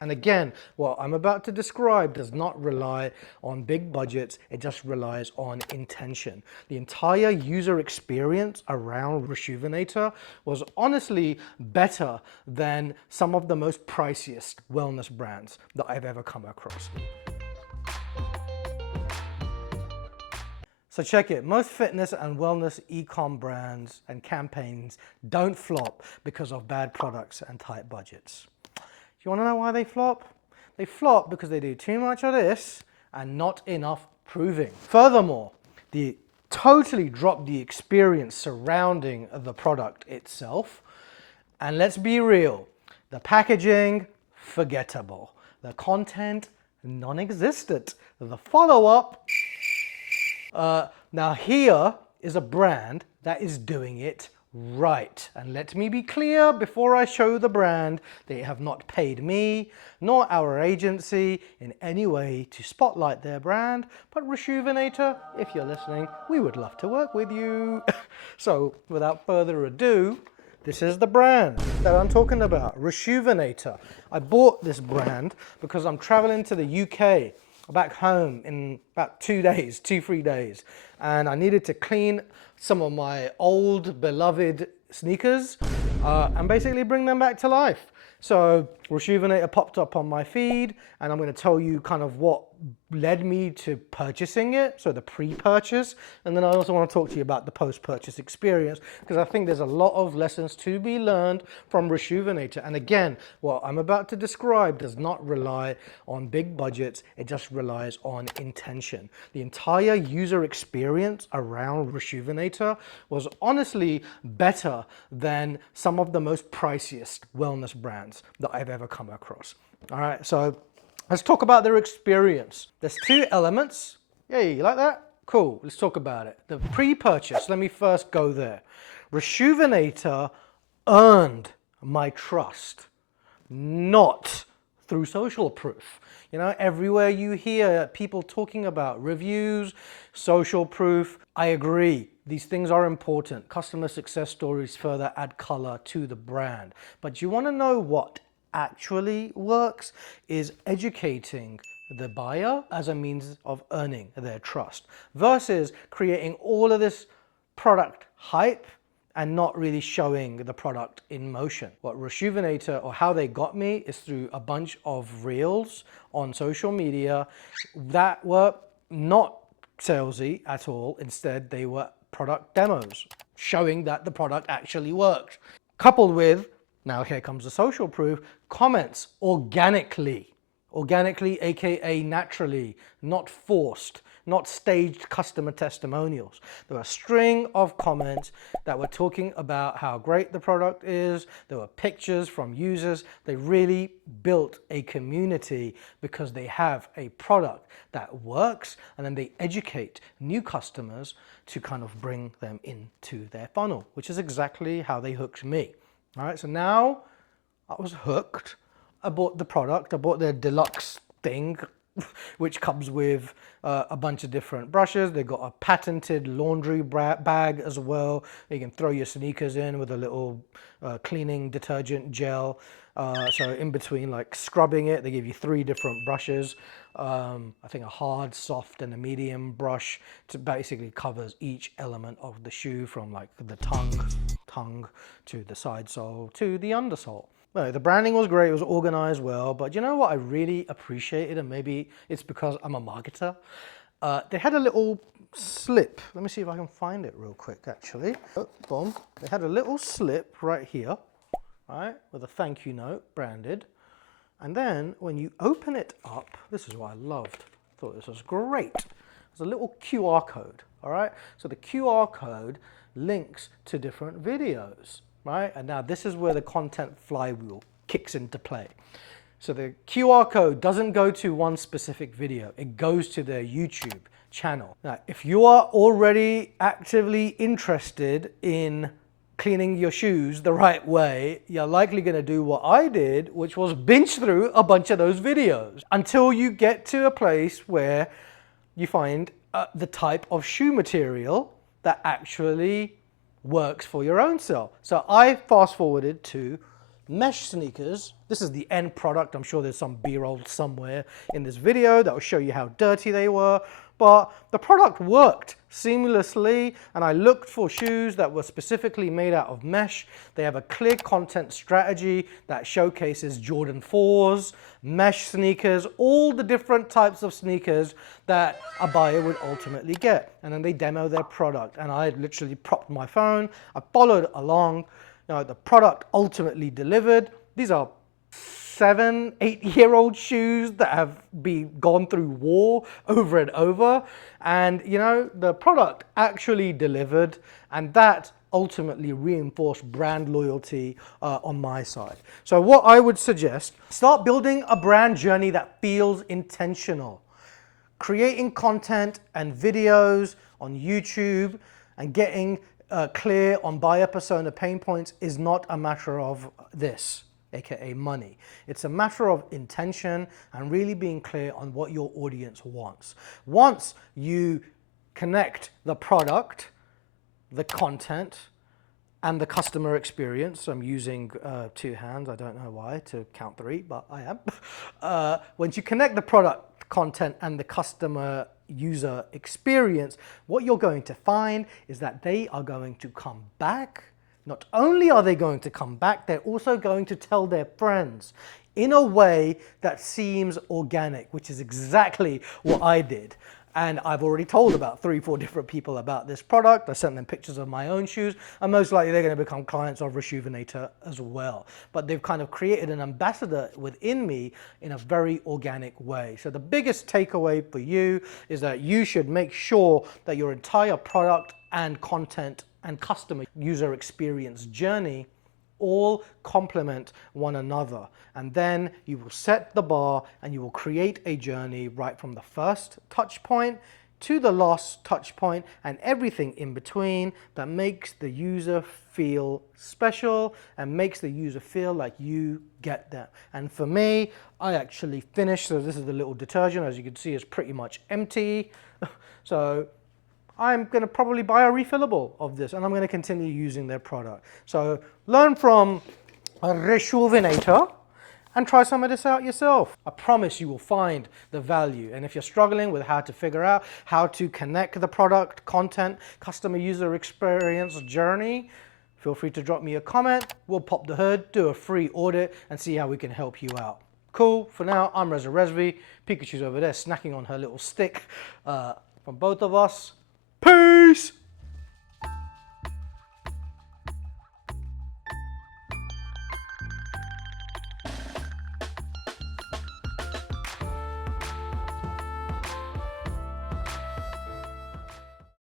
And again, what I'm about to describe does not rely on big budgets, it just relies on intention. The entire user experience around Rejuvenator was honestly better than some of the most priciest wellness brands that I've ever come across. So check it, most fitness and wellness e-com brands and campaigns don't flop because of bad products and tight budgets. Do you want to know why they flop? They flop because they do too much of this and not enough proving. Furthermore, they totally drop the experience surrounding the product itself. And let's be real, the packaging, forgettable. The content, non-existent. The follow-up, now here is a brand that is doing it right. And let me be clear before I show the brand, they have not paid me nor our agency in any way to spotlight their brand, but Rejuvenator, if you're listening, we would love to work with you. So without further ado, this is the brand that I'm talking about, Rejuvenator. I bought this brand because I'm traveling to the UK back home in about 3 days, and I needed to clean some of my old beloved sneakers and basically bring them back to life. So Rejuvenator popped up on my feed, and I'm going to tell you kind of what led me to purchasing it, so the pre-purchase, and then I also want to talk to you about the post-purchase experience, because I think there's a lot of lessons to be learned from Rejuvenator. And again, what I'm about to describe does not rely on big budgets, it just relies on intention. The entire user experience around Rejuvenator was honestly better than some of the most priciest wellness brands that I've ever come across. All right, so let's talk about their experience. There's two elements. Hey, you like that? Cool, let's talk about it. The pre-purchase, let me first go there. Rejuvenator earned my trust, not through social proof. You know, everywhere you hear people talking about reviews, social proof, I agree. These things are important. Customer success stories further add color to the brand. But you want to know what actually works is educating the buyer as a means of earning their trust versus creating all of this product hype and not really showing the product in motion. What Rejuvenator, or how they got me, is through a bunch of reels on social media that were not salesy at all. Instead, they were product demos showing that the product actually worked. Coupled with, now here comes the social proof, comments organically, aka naturally, not forced, not staged customer testimonials. There were a string of comments that were talking about how great the product is. There were pictures from users. They really built a community because they have a product that works, and then they educate new customers to kind of bring them into their funnel, which is exactly how they hooked me. All right, so now I was hooked. I bought the product. I bought their deluxe thing, which comes with a bunch of different brushes. They got a patented laundry bag as well. You can throw your sneakers in with a little cleaning detergent gel. So in between like scrubbing it, they give you 3 different brushes. I think a hard, soft, and a medium brush to basically covers each element of the shoe, from like the tongue to the side sole to the undersole. No, the branding was great, it was organized well, but you know what I really appreciated, and maybe it's because I'm a marketer? They had a little slip. Let me see if I can find it real quick, actually. Oh, boom. They had a little slip right here, right, with a thank you note branded. And then when you open it up, this is what I loved. I thought this was great. There's a little QR code, all right? So the QR code links to different videos, right? And now this is where the content flywheel kicks into play. So the QR code doesn't go to one specific video, it goes to their YouTube channel. Now, if you are already actively interested in cleaning your shoes the right way, you're likely going to do what I did, which was binge through a bunch of those videos until you get to a place where you find the type of shoe material that actually works for your own self. So I fast forwarded to mesh sneakers. This is the end product. I'm sure there's some B-roll somewhere in this video that will show you how dirty they were. But the product worked seamlessly, and I looked for shoes that were specifically made out of mesh. They have a clear content strategy that showcases Jordan 4s, mesh sneakers, all the different types of sneakers that a buyer would ultimately get. And then they demo their product, and I literally propped my phone. I followed along. Now, the product ultimately delivered. These are 7, 8-year-old shoes that have gone through war over and over. And, you know, the product actually delivered, and that ultimately reinforced brand loyalty on my side. So what I would suggest, start building a brand journey that feels intentional. Creating content and videos on YouTube and getting clear on buyer persona pain points is not a matter of this, aka money. It's a matter of intention and really being clear on what your audience wants. Once you connect the product, the content, and the customer experience, I'm using 2 hands, I don't know why, to count 3, but I am. Once you connect the product, content, and the customer user experience, what you're going to find is that they are going to come back. Not only are they going to come back, they're also going to tell their friends in a way that seems organic, which is exactly what I did. And I've already told about 3 or 4 different people about this product. I sent them pictures of my own shoes, and most likely they're going to become clients of Resjuvenator as well. But they've kind of created an ambassador within me in a very organic way. So the biggest takeaway for you is that you should make sure that your entire product and content and customer user experience journey all complement one another. And then you will set the bar and you will create a journey right from the first touch point to the last touch point and everything in between that makes the user feel special and makes the user feel like you get them. And for me, I actually finished, so this is the little detergent, as you can see, is pretty much empty. So I'm going to probably buy a refillable of this, and I'm going to continue using their product. So learn from a Resjuvenator and try some of this out yourself. I promise you will find the value. And if you're struggling with how to figure out how to connect the product, content, customer user experience journey, feel free to drop me a comment. We'll pop the hood, do a free audit, and see how we can help you out. Cool. For now, I'm Reza Resvi. Pikachu's over there snacking on her little stick. From both of us, peace!